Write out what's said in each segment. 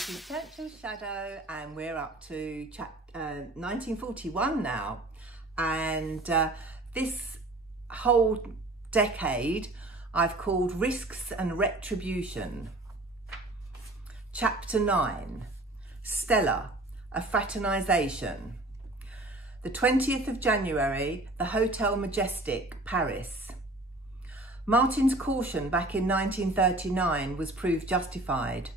This is Churchill's Shadow, and we're up to 1941 now. And this whole decade I've called Risks and Retribution. Chapter 9, Stella, a Fraternisation. The 20th of January, the Hotel Majestic, Paris. Martin's caution back in 1939 was proved justified.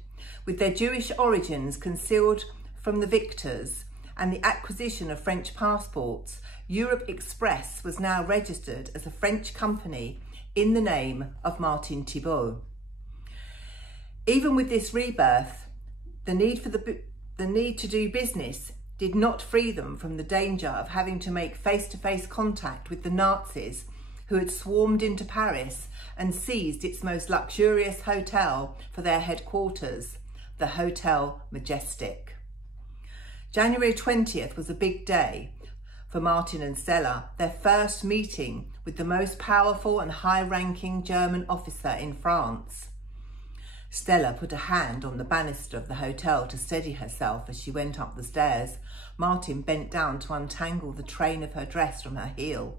With their Jewish origins concealed from the victors and the acquisition of French passports, Europe Express was now registered as a French company in the name of Martin Thibault. Even with this rebirth, the need to do business did not free them from the danger of having to make face-to-face contact with the Nazis who had swarmed into Paris and seized its most luxurious hotel for their headquarters, the Hotel Majestic. January 20th was a big day for Martin and Stella, their first meeting with the most powerful and high-ranking German officer in France. Stella put a hand on the banister of the hotel to steady herself as she went up the stairs. Martin bent down to untangle the train of her dress from her heel.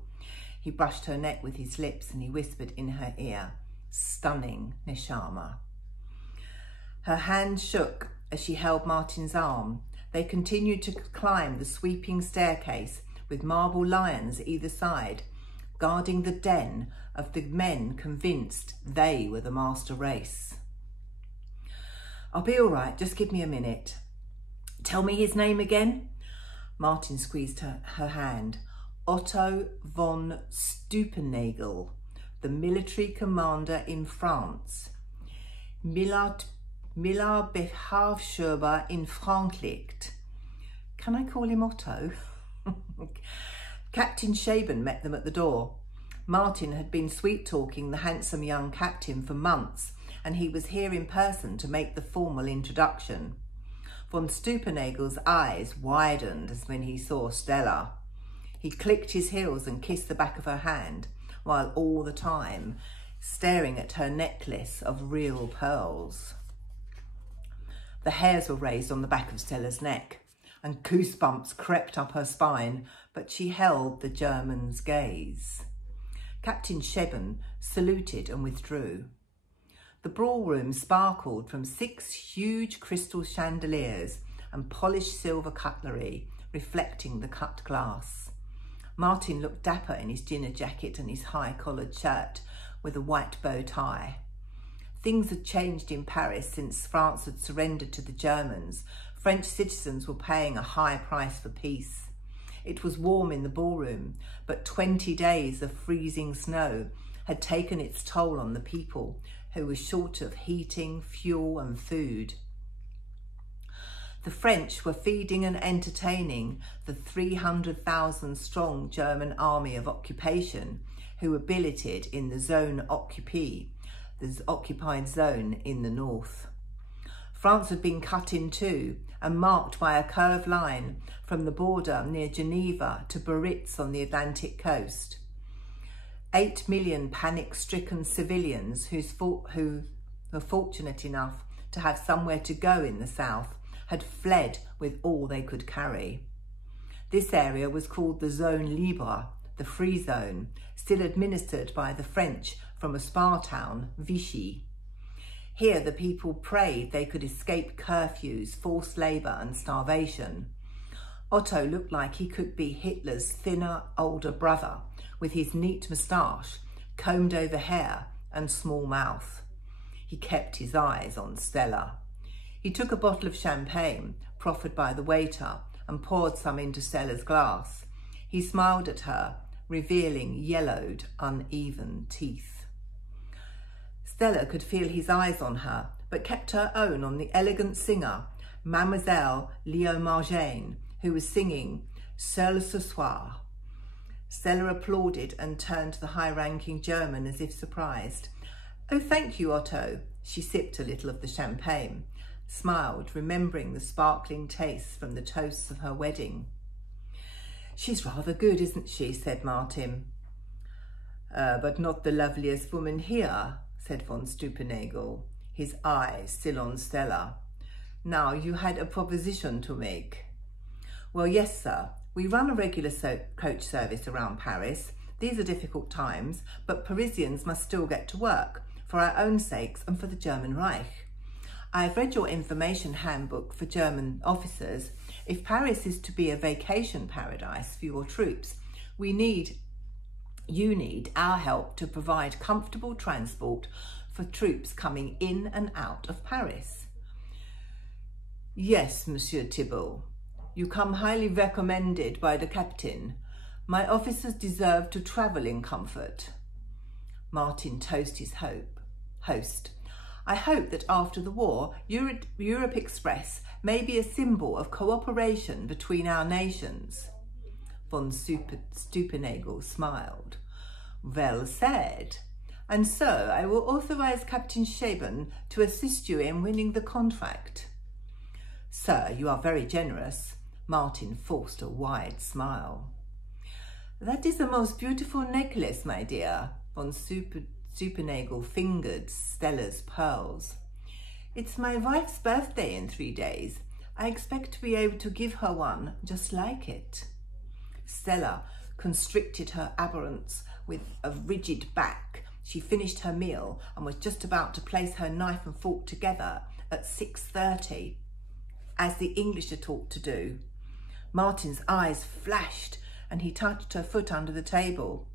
He brushed her neck with his lips and he whispered in her ear, "Stunning, Neshama." Her hand shook as she held Martin's arm. They continued to climb the sweeping staircase with marble lions either side, guarding the den of the men convinced they were the master race. "I'll be all right, just give me a minute." "Tell me his name again." Martin squeezed her hand. "Otto von Stupernagel, the military commander in France. Miller Beharfschober in Franklicht." Can I call him Otto? Captain Shaban met them at the door. Martin had been sweet-talking the handsome young captain for months, and he was here in person to make the formal introduction. Von Stupernagel's eyes widened as when he saw Stella. He clicked his heels and kissed the back of her hand, while all the time staring at her necklace of real pearls. The hairs were raised on the back of Stella's neck, and goosebumps crept up her spine, but she held the German's gaze. Captain Sheben saluted and withdrew. The ballroom sparkled from 6 huge crystal chandeliers and polished silver cutlery, reflecting the cut glass. Martin looked dapper in his dinner jacket and his high-collared shirt with a white bow tie. Things had changed in Paris since France had surrendered to the Germans. French citizens were paying a high price for peace. It was warm in the ballroom, but 20 days of freezing snow had taken its toll on the people, who were short of heating, fuel and food. The French were feeding and entertaining the 300,000 strong German army of occupation who were billeted in the zone occupée, the occupied zone in the north. France had been cut in two and marked by a curved line from the border near Geneva to Biarritz on the Atlantic coast. 8 million panic-stricken civilians who were fortunate enough to have somewhere to go in the south had fled with all they could carry. This area was called the Zone Libre, the free zone, still administered by the French from a spa town, Vichy. Here the people prayed they could escape curfews, forced labour and starvation. Otto looked like he could be Hitler's thinner, older brother, with his neat moustache, combed over hair and small mouth. He kept his eyes on Stella. He took a bottle of champagne proffered by the waiter and poured some into Stella's glass. He smiled at her, revealing yellowed, uneven teeth. Stella could feel his eyes on her, but kept her own on the elegant singer, Mademoiselle Léo Marjane, who was singing Seul ce soir. Stella applauded and turned to the high-ranking German as if surprised. "Oh, thank you, Otto." She sipped a little of the champagne, smiled, remembering the sparkling taste from the toasts of her wedding. "She's rather good, isn't she?" said Martin. But not the loveliest woman here," said von Stupernagel, his eyes still on Stella. Now, you had a proposition to make. Well, yes, sir. We run a regular coach service around Paris. These are difficult times, but Parisians must still get to work, for our own sakes and for the German Reich. I have read your information handbook for German officers. If Paris is to be a vacation paradise for your troops, you need our help to provide comfortable transport for troops coming in and out of Paris. Yes, Monsieur Thibault. You come highly recommended by the captain. My officers deserve to travel in comfort. Martin toasted his host. I hope that after the war, Europe Express may be a symbol of cooperation between our nations. Von Stupernagel smiled. Well said. And so I will authorize Captain Scheben to assist you in winning the contract. Sir, you are very generous. Martin forced a wide smile. That is the most beautiful necklace, my dear. Von Stupernagel fingered Stella's pearls. It's my wife's birthday in 3 days. I expect to be able to give her one just like it. Stella constricted her aberrants with a rigid back. She finished her meal and was just about to place her knife and fork together at 6:30, as the English are taught to do. Martin's eyes flashed and he touched her foot under the table.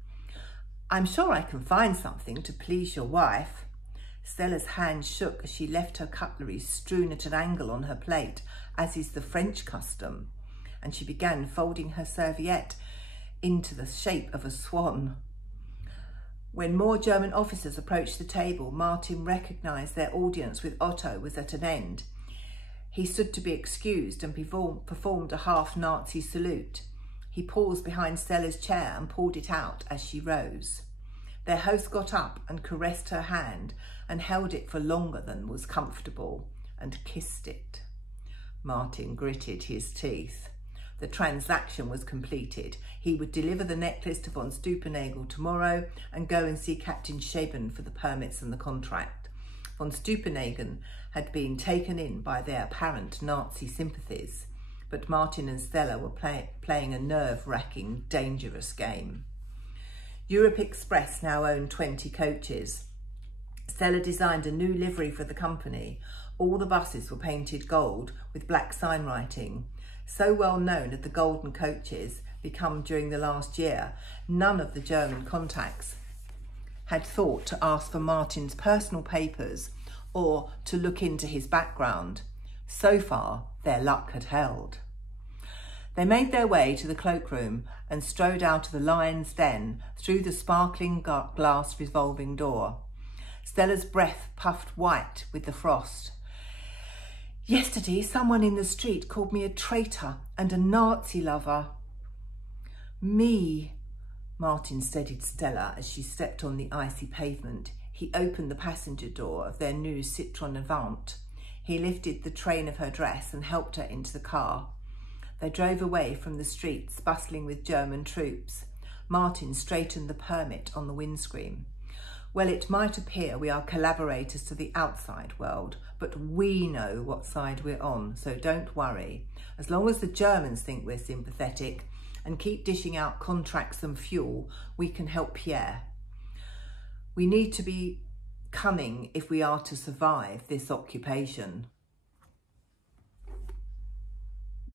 I'm sure I can find something to please your wife. Stella's hand shook as she left her cutlery strewn at an angle on her plate, as is the French custom, and she began folding her serviette into the shape of a swan. When more German officers approached the table, Martin recognised their audience with Otto was at an end. He stood to be excused and performed a half-Nazi salute. He paused behind Stella's chair and pulled it out as she rose. Their host got up and caressed her hand and held it for longer than was comfortable and kissed it. Martin gritted his teeth. The transaction was completed. He would deliver the necklace to von Stupernagel tomorrow and go and see Captain Scheben for the permits and the contract. Von Stupernagel had been taken in by their apparent Nazi sympathies, but Martin and Stella were playing a nerve-wracking, dangerous game. Europe Express now owned 20 coaches. Stella designed a new livery for the company. All the buses were painted gold with black sign writing. So well known had the golden coaches become during the last year, none of the German contacts had thought to ask for Martin's personal papers or to look into his background. So far, their luck had held. They made their way to the cloakroom and strode out of the lion's den through the sparkling glass revolving door. Stella's breath puffed white with the frost. Yesterday, someone in the street called me a traitor and a Nazi lover. Me, Martin steadied Stella as she stepped on the icy pavement. He opened the passenger door of their new Citroën Avant. He lifted the train of her dress and helped her into the car. They drove away from the streets bustling with German troops. Martin straightened the permit on the windscreen. Well, it might appear we are collaborators to the outside world, but we know what side we're on, so don't worry. As long as the Germans think we're sympathetic and keep dishing out contracts and fuel, we can help Pierre. We need to be cunning if we are to survive this occupation.